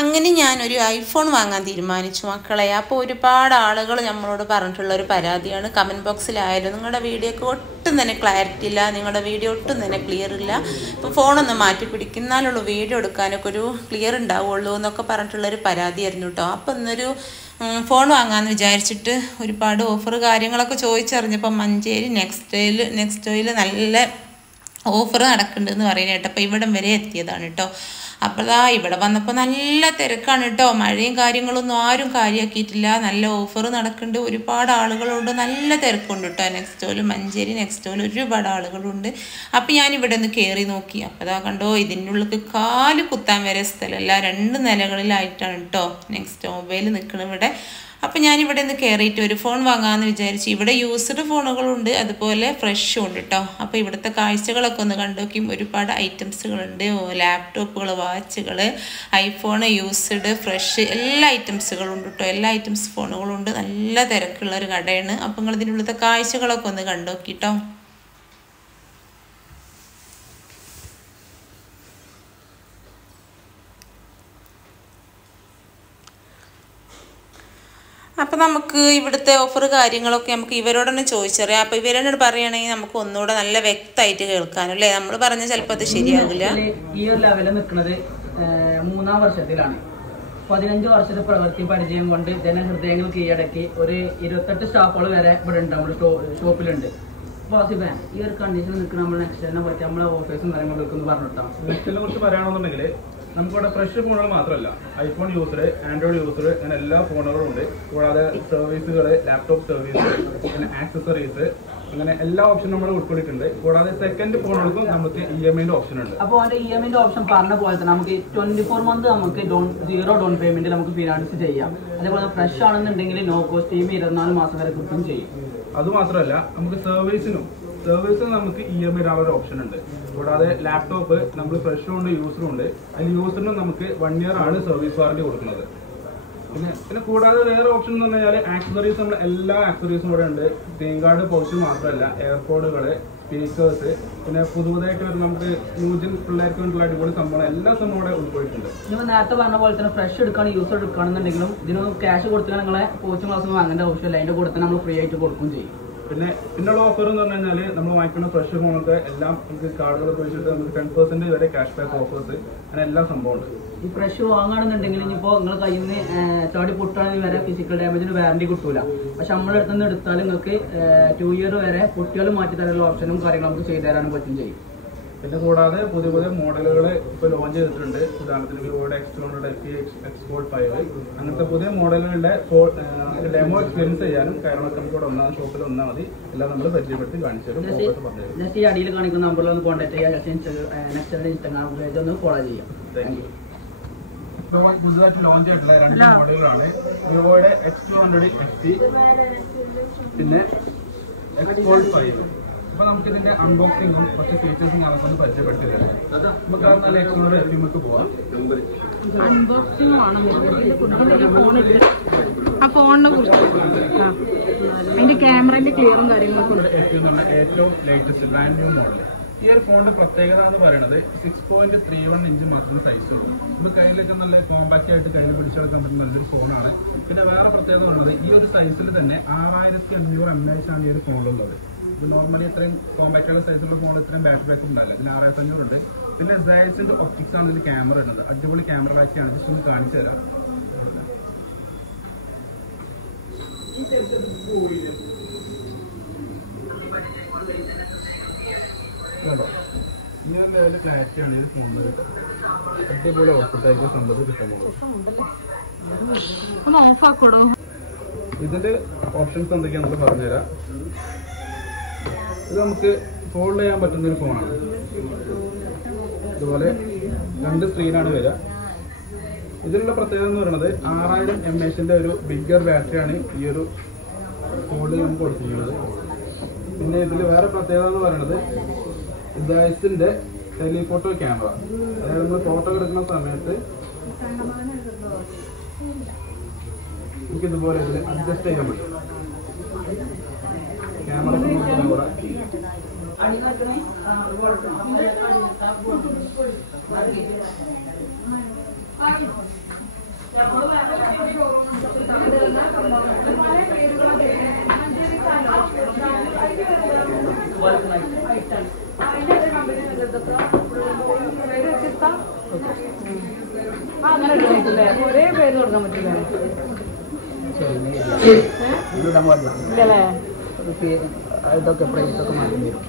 അങ്ങനെ ഞാനൊരു ഐഫോൺ വാങ്ങാൻ തീരുമാനിച്ചു മക്കളെ. അപ്പോൾ ഒരുപാട് ആളുകൾ നമ്മളോട് പറഞ്ഞിട്ടുള്ള ഒരു പരാതിയാണ് കമൻറ്റ് ബോക്സിലായാലും, നിങ്ങളുടെ വീഡിയോക്ക് ഒട്ടും തന്നെ ക്ലാരിറ്റി ഇല്ല, നിങ്ങളുടെ വീഡിയോ ഒട്ടും തന്നെ ക്ലിയർ ഇല്ല, ഇപ്പോൾ ഫോണൊന്ന് മാറ്റി പിടിക്കുന്നാലുള്ളൂ വീഡിയോ എടുക്കാനൊക്കെ ഒരു ക്ലിയർ ഉണ്ടാവുള്ളൂ എന്നൊക്കെ പറഞ്ഞിട്ടുള്ളൊരു പരാതിയായിരുന്നു കേട്ടോ. അപ്പോൾ ഇന്നൊരു ഫോൺ വാങ്ങാമെന്ന് വിചാരിച്ചിട്ട് ഒരുപാട് ഓഫർ കാര്യങ്ങളൊക്കെ ചോദിച്ചറിഞ്ഞപ്പോൾ മഞ്ചേരി നെക്സ്റ്റോയിൽ നല്ല ഓഫർ നടക്കുന്നുണ്ടെന്ന് പറയുന്നത് കേട്ടോ. അപ്പോൾ ഇവിടം വരെ എത്തിയതാണ് കേട്ടോ. അപ്പോൾ ഇവിടെ വന്നപ്പോൾ നല്ല തിരക്കാണ് കേട്ടോ. മഴയും കാര്യങ്ങളൊന്നും ആരും കാര്യമാക്കിയിട്ടില്ല. നല്ല ഓഫർ നടക്കുന്നുണ്ട്, ഒരുപാട് ആളുകളുണ്ട്, നല്ല തിരക്കുണ്ട് കേട്ടോ. മഞ്ചേരി നെക്സ്റ്റോയിൽ ഒരുപാട് ആളുകളുണ്ട്. അപ്പോൾ ഞാൻ ഇവിടെ ഒന്ന് കയറി നോക്കി. അപ്പോൾ കണ്ടോ, ഇതിൻ്റെ ഉള്ളിൽ കാല് കുത്താൻ വരെ സ്ഥലമല്ല, 2 നിലകളിലായിട്ടാണ് കേട്ടോ നെക്സ്റ്റ് മൊബൈൽ നിൽക്കുന്നത് ഇവിടെ. അപ്പോൾ ഞാനിവിടെ നിന്ന് കയറിയിട്ട് ഒരു ഫോൺ വാങ്ങാമെന്ന് വിചാരിച്ചു. ഇവിടെ യൂസ്ഡ് ഫോണുകളുണ്ട്, അതുപോലെ ഫ്രഷും ഉണ്ട് കേട്ടോ. അപ്പോൾ ഇവിടുത്തെ കാഴ്ചകളൊക്കെ ഒന്ന് കണ്ടു നോക്കി. ഒരുപാട് ഐറ്റംസുകളുണ്ട്, ലാപ്ടോപ്പുകൾ, വാച്ചുകൾ, ഐഫോൺ, യൂസ്ഡ്, ഫ്രഷ്, എല്ലാ ഐറ്റംസുകളും ഉണ്ട് കേട്ടോ. എല്ലാ ഐറ്റംസ് ഫോണുകളുണ്ട്. നല്ല തിരക്കുള്ള ഒരു കടയാണ്. അപ്പോൾ നിങ്ങൾ ഇതിൻ്റെ ഉള്ളിലത്തെ കാഴ്ചകളൊക്കെ ഒന്ന് കണ്ടു നോക്കി കേട്ടോ. അപ്പോൾ നമുക്ക് ഇവിടുത്തെ ഓഫർ കാര്യങ്ങളൊക്കെ നമുക്ക് ഇവരോട് തന്നെ ചോദിച്ചറിയാം. അപ്പോൾ ഇവരോട് പറയുകയാണെങ്കിൽ നമുക്ക് ഒന്നുകൂടെ നല്ല വ്യക്തമായിട്ട് കേൾക്കാനല്ലേ, നമ്മൾ പറഞ്ഞാൽ ചിലപ്പോൾ അത് ശരിയാവില്ല. ഈ ഒരു ലെവലിൽ നിൽക്കുന്നത് 3ാം വർഷത്തിലാണ്. 15 വർഷത്തെ പ്രവൃത്തി പരിചയം കൊണ്ട് ജനഹൃദയങ്ങൾ കീഴടക്കി ഒരു 28 സ്റ്റാഫുകൾ വരെ ഇവിടെ ഉണ്ട്, നമ്മുടെ ഷോപ്പിലുണ്ട്. അപ്പോൾ ആസിഫാൻ, ഈ ഒരു കണ്ടീഷനിൽ നിൽക്കുന്ന നമ്മൾ നെക്സ്റ്റിനെ പറ്റി നമ്മളെ ഓഫേഴ്സും കാര്യങ്ങളൊക്കെ ഒന്ന് പറഞ്ഞിട്ടാണ്. നെക്സ്റ്റിനെ കുറിച്ച് പറയുകയാണെന്നുണ്ടെങ്കിൽ നമുക്കിവിടെ ഫ്രഷ് ഫോണുകൾ മാത്രമല്ല, ഐഫോൺ യൂസർ, ആൻഡ്രോയിഡ് യൂസർ, അങ്ങനെ എല്ലാ ഫോണുകളും ഉണ്ട്. കൂടാതെ സർവീസുകൾ, ലാപ്ടോപ്പ് സർവീസ്, പിന്നെ ആക്സസറീസ്, അങ്ങനെ എല്ലാ ഓപ്ഷനും നമ്മൾ ഉൾപ്പെടുത്തിയിട്ടുണ്ട്. കൂടാതെ സെക്കൻഡ് ഫോണുകൾക്കും നമുക്ക് EMI ഓപ്ഷൻ ഉണ്ട്. അപ്പോൾ അതിന്റെ EMI ഓപ്ഷൻ പറഞ്ഞ പോലെ തന്നെ നമുക്ക് 24 മന്ത് നമുക്ക് 0 ഡൗൺ പേയ്മെന്റ് നമുക്ക് ഫിനാൻസ് ചെയ്യാം. അതേപോലെ ഫ്രഷ് ആണെന്നുണ്ടെങ്കിൽ നോ കോസ്റ്റ് 24 മാസം വരെ കിട്ടും ചെയ്യും. അതുമാത്രമല്ല നമുക്ക് സർവീസിന് നമുക്ക് EMI ഇടാനുള്ള ഓപ്ഷൻ ഉണ്ട്. കൂടാതെ ലാപ്ടോപ്പ് നമ്മൾ ഫ്രഷും ഉണ്ട് യൂസറും ഉണ്ട്. അതിൽ യൂസറിനും നമുക്ക് 1 ഇയർ ആണ് സർവീസ് വാറണ്ടി കൊടുക്കുന്നത്. പിന്നെ കൂടാതെ വേറെ ഓപ്ഷൻ എന്ന് പറഞ്ഞാൽ ആക്സസറീസ്, നമ്മൾ എല്ലാ ആക്സസറീസും ഇവിടെ ഉണ്ട്. സ്ക്രീൻ ഗാർഡ്, പൗച്ച് മാത്രമല്ല എയർപോഡുകൾ, സ്പീക്കേഴ്സ്, പിന്നെ പുതുതായിട്ട് വരുന്ന നമുക്ക് ന്യൂജൻ പിള്ളേർക്ക് വേണ്ടിയുള്ള അടിപൊളി സംഭവം, എല്ലാ സംഭവം ഇവിടെ ഉൾപ്പെടുത്തിയിട്ടുണ്ട്. നിങ്ങൾ നേരത്തെ പറഞ്ഞ പോലെ തന്നെ ഫ്രഷ് എടുക്കുകയാണ്, യൂസർ എടുക്കുകയാണെന്നുണ്ടെങ്കിലും ഇതിന് ക്യാഷ് കൊടുത്താൽ നിങ്ങളെ കോച്ചിങ് ക്ലാസ് വാങ്ങേണ്ട ആവശ്യമില്ല, അതിന്റെ കൂടെ തന്നെ നമ്മൾ ഫ്രീ ആയിട്ട് കൊടുക്കുകയും ചെയ്യും. പിന്നെയുള്ള ഓഫർ എന്ന് പറഞ്ഞു കഴിഞ്ഞാൽ നമ്മൾ വാങ്ങിക്കുന്ന ഫ്രഷ് ഫോണൊക്കെ എല്ലാം നമുക്ക് കാർഡുകൾ ഉപയോഗിച്ചിട്ട് നമുക്ക് 10% വരെ ക്യാഷ് ബാക്ക് ഓഫേഴ്സ്, അങ്ങനെ എല്ലാ സംഭവമുണ്ട്. ഈ ഫ്രഷ് വാങ്ങുകയാണെന്നുണ്ടെങ്കിൽ ഇനിയിപ്പോൾ നിങ്ങൾ കയ്യിൽ നിന്ന് ചാടി പൊട്ടുകയാണെങ്കിൽ വരെ ഫിസിക്കൽ ഡാമേജിന് വാറണ്ടി കിട്ടൂല. പക്ഷെ നമ്മുടെ അടുത്ത് നിന്ന് എടുത്താൽ നിങ്ങൾക്ക് 2 ഇയർ വരെ പൊട്ടിയാലും മാറ്റി തരാനുള്ള ഓപ്ഷനും കാര്യങ്ങളും നമുക്ക് ചെയ്തു തരാനും പറ്റും ചെയ്യും. പിന്നെ കൂടാതെ പുതിയ മോഡലുകൾ ഇപ്പോൾ ലോഞ്ച് ചെയ്തിട്ടുണ്ട്. ഉദാഹരണത്തിന് വിവോയുടെ X200 FE, X-Fold 5, അങ്ങനത്തെ പുതിയ മോഡലുകളുടെ ഡെമോ എക്സ്പീരിയൻസ് ചെയ്യാനും കാര്യങ്ങളൊക്കെ നമുക്ക് ഇവിടെ ഷോപ്പിൽ വന്നാൽ മതി. എല്ലാം നമ്മൾ പരിചയപ്പെടുത്തി കാണിച്ചു തരും. ജസ്റ്റ് ഈ അടിയിൽ കാണിക്കുന്ന നമ്പറിൽ ഒന്ന് കോൺടാക്ട് ചെയ്യുക. നെക്സ്റ്റ് ഇൻസ്റ്റാഗ്രാം പേജ് ഒന്ന് ഫോളോ ചെയ്യാം. ഇപ്പോൾ പുതുതായിട്ട് ലോഞ്ച് ആയിട്ടുള്ള 2 മോഡലുകളാണ് വിവോയുടെ X200 FE, പിന്നെ X-Fold 5. അപ്പോൾ നമുക്ക് ഇതിന്റെ അൺബോക്സിങ്ങും കുറച്ച് ഫീച്ചേഴ്സും ഞങ്ങൾക്ക് ഒന്ന് പരിചയപ്പെടുത്തി തരാം. നമുക്ക് നല്ല X100 FE പോവാം. അൺബോക്സിംഗ് ആണ് ആ ഫോണിനെ കുറിച്ച്, അതിന്റെ ക്യാമറന്റെ ക്ലിയറും കാര്യങ്ങളൊക്കെ ഏറ്റവും ലേറ്റസ്റ്റ് ബ്രാൻഡ് ന്യൂ മോഡൽ. ഈ ഒരു ഫോണിന്റെ പ്രത്യേകത എന്ന് പറയുന്നത് 6.31 ഇഞ്ച് മാത്രമേ സൈസ് ഉള്ളൂ. നമുക്ക് കയ്യിലൊക്കെ നല്ല കോമ്പാക്റ്റ് ആയിട്ട് കയ്യിൽ പിടിച്ചെടുക്കാൻ പറ്റുന്ന നല്ലൊരു ഫോണാണ്. പിന്നെ വേറെ പ്രത്യേകത പറയുന്നത് ഈ ഒരു സൈസിൽ തന്നെ 6500 mAh ആണ് ഈ ഒരു ഫോണിലുള്ളത്. ഇത് നോർമലി ഇത്രയും കോമ്പാക്റ്റ് ആയിട്ടുള്ള സൈസുള്ള ഫോൺ ഇത്രയും ബാറ്ററി ബാക്കപ്പ് ഉണ്ടാവില്ല. ഇതിന് 6500 ഉണ്ട്. പിന്നെ സൈസിന്റെ ഒപ്റ്റിക്സ് ആണ് ഇതിൽ ക്യാമറ ഉള്ളത്. അടിപൊളി ക്യാമറ കാഴ്ചയാണ്. ജസ്റ്റ് ഒന്ന് കാണിച്ചു തരാം. ഇങ്ങനെ ലെവലിൽ ക്ലാരിറ്റിയാണ് ഇത് ഫോണിൽ. അടിപൊളി ഔട്ട്പുട്ടായിരിക്കും സംഭവം കിട്ടുന്നത്. ഇതിന്റെ ഓപ്ഷൻസ് എന്തൊക്കെയാണെന്ന് പറഞ്ഞുതരാം. ഇത് നമുക്ക് ഫോൾഡ് ചെയ്യാൻ പറ്റുന്ന ഒരു ഫോണാണ്. ഇതുപോലെ 2 സ്ക്രീനാണ് വരിക. ഇതിലുള്ള പ്രത്യേകത എന്ന് പറയുന്നത് 6000 mAh ഒരു ബിഗ്ഗർ ബാറ്ററിയാണ് ഈ ഒരു ഫോണിൽ നമുക്ക് കൊടുത്തിരിക്കുന്നത്. പിന്നെ ഇതിൽ വേറെ പ്രത്യേകത എന്ന് പറയുന്നത് ഇതായസിന്റെ ടെലിഫോട്ടോ ക്യാമറ, അതായത് നമ്മൾ ഫോട്ടോ എടുക്കുന്ന സമയത്ത് നമുക്ക് ഇതുപോലെ ഇതിൽ അഡ്ജസ്റ്റ് ചെയ്യാൻ പറ്റും. ക്യാമറ കൂടെ അങ്ങനെ ഒരേ പേര് കൊടുക്കാൻ പറ്റില്ല ഇല്ലല്ലേ ഇതൊക്കെ പ്രൈസൊക്കെ മാറ്റി വരും.